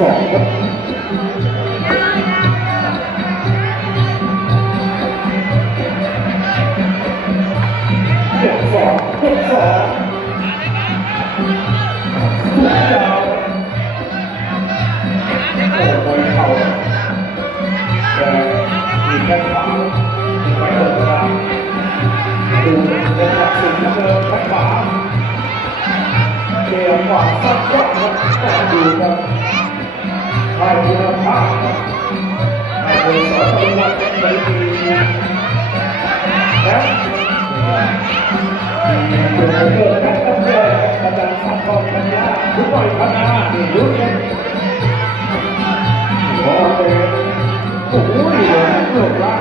สองครับเจ็ดสองเจ็ดสองสุดยาวโอ้โหเข่าแต่มีแค่ขวาไปเดินทางดูเป็นหลักสูตรเดินแค่ขวาเกี่ยวขวาสักยอดครับดูครับ ไทยเรือพาครับไทยเรือสองจังหวัดในปีและเกิดแค่ตั้งแต่อาจารย์สักองปัญญาทุกหน่อพัฒนานี่รู้เลยโอ้โหโอ้โหดีเลยเลือกล่า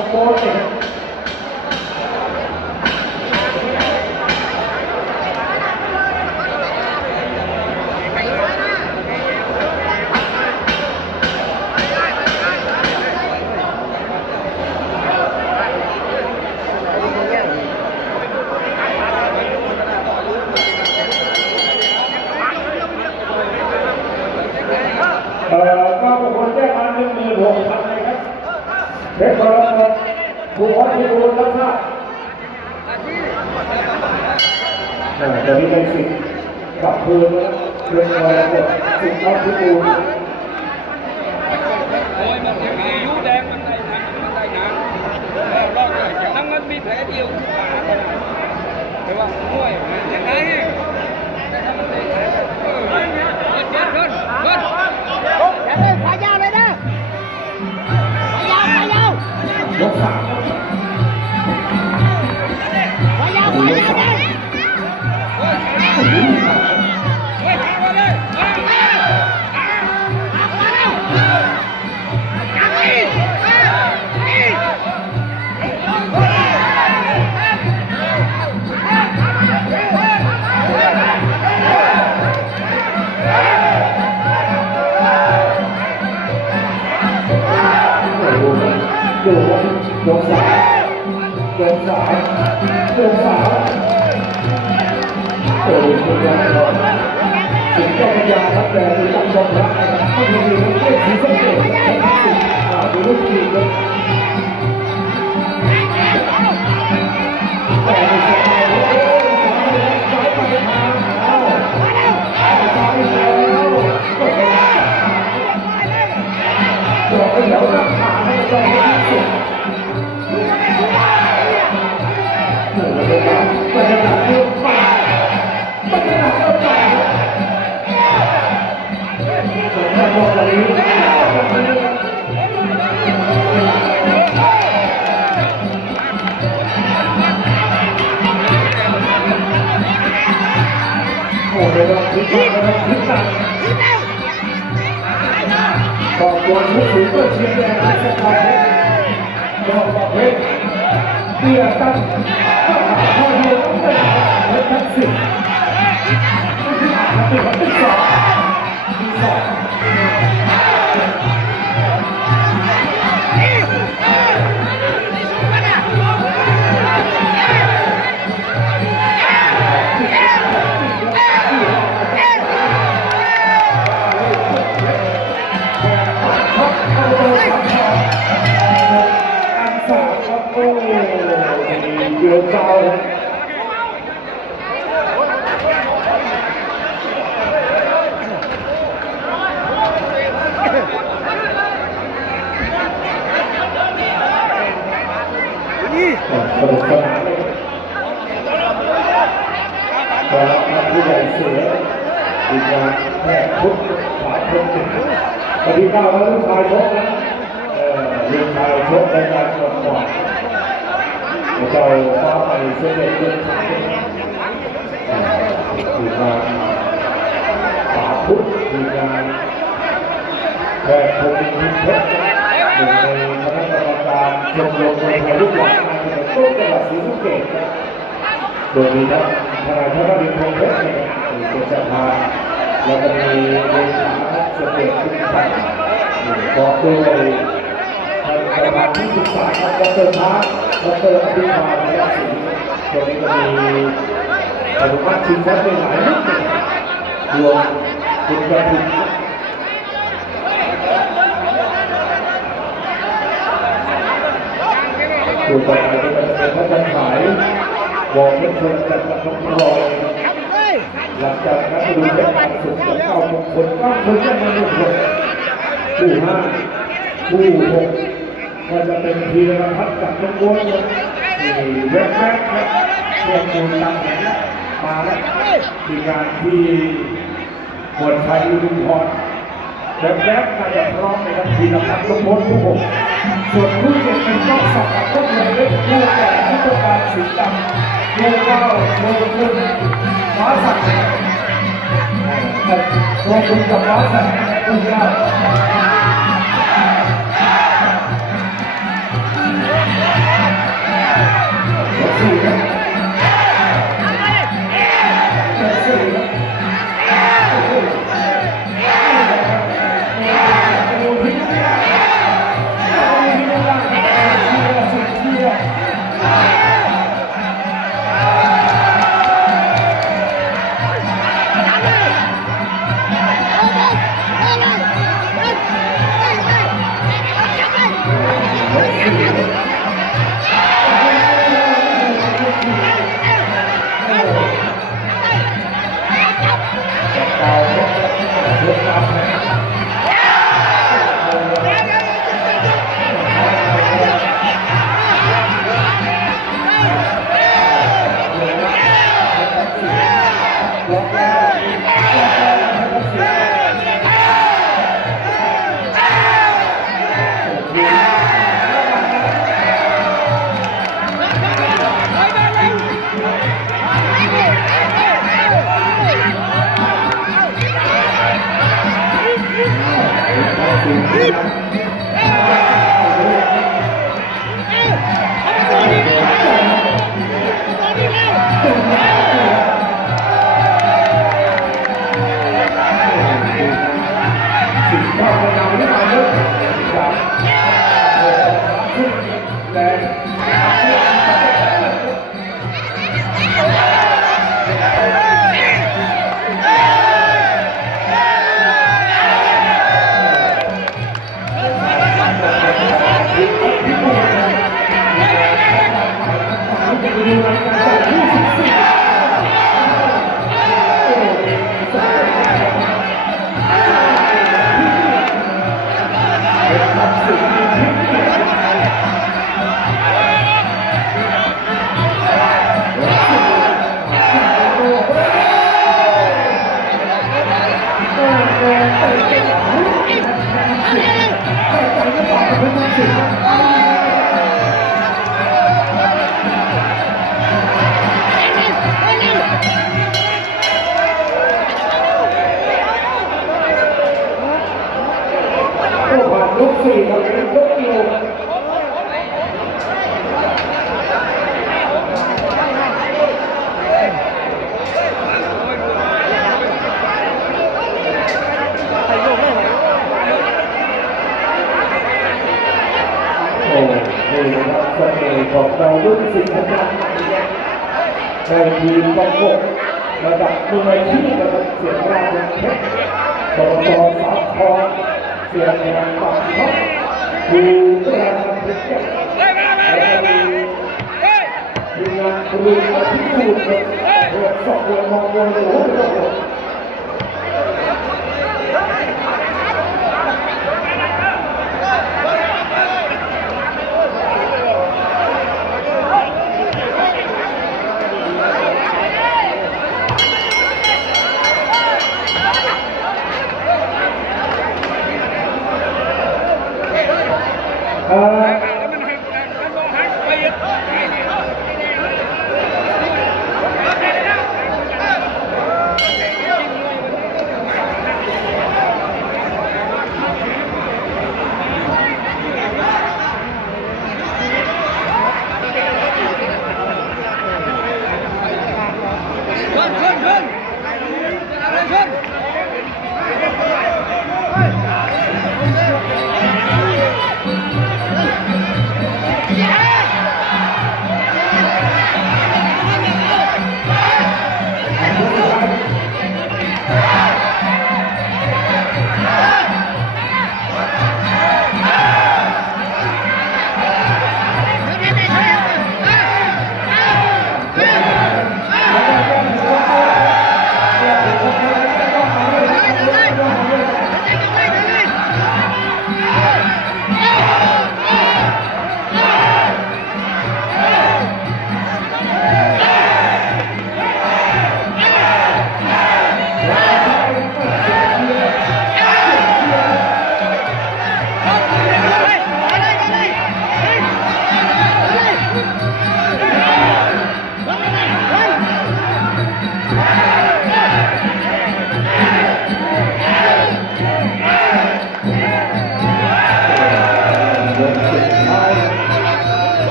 ละพักกับสปอร์ตเนี่ยเอ่อก็บุคคลแจ้งมาหนึ่งหมื่นหกพัน เลยครับเพชรบอลรัตน์ผู้วัดที่ดูรับทราบเออเดี๋ยวนี้ได้สิทธิ์กับคืนเรื่องอะไรเนี่ยสิทธิ์เขาที่ดูโอ้ยมันยังไงยูแดงมันได้นะมันได้นะรอดเลยทั้งมันมีแผลเดียวขาเท่านั้นแต่ว่าห้วยยังไง โอ้โหคุณยายครับสิงห์เจ้าพระยาครับแต่ดูตั้งยอมรับนะครับไม่มีเรื่องสีส้มเกตนะครับสิงห์อ่าดูลูกทีมครับ สวยงามมากวันนี้โอ้โหเดี๋ยวเราคิดว่าเราคิดกันทีเดียวบอกเพื่อเชียร์แดงและสกายยอมบอกเพชรเตี้ยตั้งข้อเดียวต้องเป็นเพชรทักษิณ เกือบเบาสนุกสนานเลยพอรับผู้ใหญ่เสืออีกงานแม่พุทธขวาพุทธวันที่เก้าแล้วลูกชายชกนะเออลูกชายชกในงานก่อน เจ้าฟ้าไปเสด็จเรื่องขายทีมงานขวาพุทธทีมงานแพทย์พงศ์พิพ์เพชรหนึ่งในคณะกรรมการชมรมมวยไทยลูกหลานมาจากต้นจังหวัดศรีสะเกษครับโดยมีทั้งทนายพระบดินทร์เพชรเนี่ยเป็นประธานแล้วก็มีเลขาสเด็จทุกท่านบอกด้วย ท่านประธาที่ปรึกษาครับดรพาร์ดรอภิชาและศรีตรงนี้ก็มีอนุมัติชิงแชมป์ในหลายรุ่นรวมคุณกระทิงผู้ต่อไปก็จะเป็นพระจันทร์ขายวงเพชรชนจากจักรน้องพลอยหลังจากนั้นดูจากการสุดกับเก้ามงคลเก้ามงคนจะมาหนึ่งคนผู้ห้าผู้หก ก็จะเป็นพีรพัฒน์กับน้องบัวเนี่ยที่แรกแรกครับเชียงมูลตังแหนมาแล้วทีมงานที่หมวดไทยอุทุมพรแบบแรกมาจะพร้อมในทันทีนะครับน้องบัวผู้หกส่วนผู้เจ็ดเป็นต้องสักกับพวกเล็กผู้แก่ผู้ต้องการสีดำผู้เก้าโชว์ขึ้นฟ้าสั่งโรงคุณกับน้องแสงคุณเก้า สี่ครับเป็นยกเดียวใส่ลูกเลยเหรอโอ้นี่นะครับเสน่ห์ของเรารุ่นสิงห์นะครับในทีมประกบระดับมืออาชีพระดับเสียงรางเพชรปตทสาทร เสียงแรงปากท็อปดูราชันเพชรเฮ้ยมามาแล้วมาก็มามีเฮ้ยทีมงานครูมาที่พูดครับเปิดสอบเรือมองมองดูโอ้โห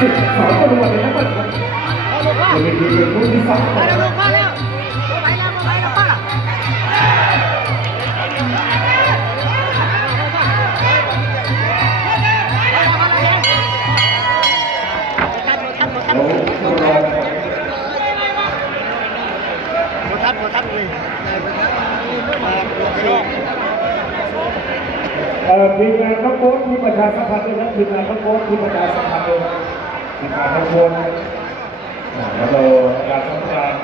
สิบสองตัวเลยนะครับจะเป็นทีมผู้ที่สามโอ้โหทัดหมดทัดเลยเออทีมงานนักโบ๊ทที่ประชาสัมพันธ์ด้วยนะทีมงานนักโบ๊ทที่ประชาสัมพันธ์ด้วย นนักโบ๊ทอ่าแล้วเราการสัมพันธ์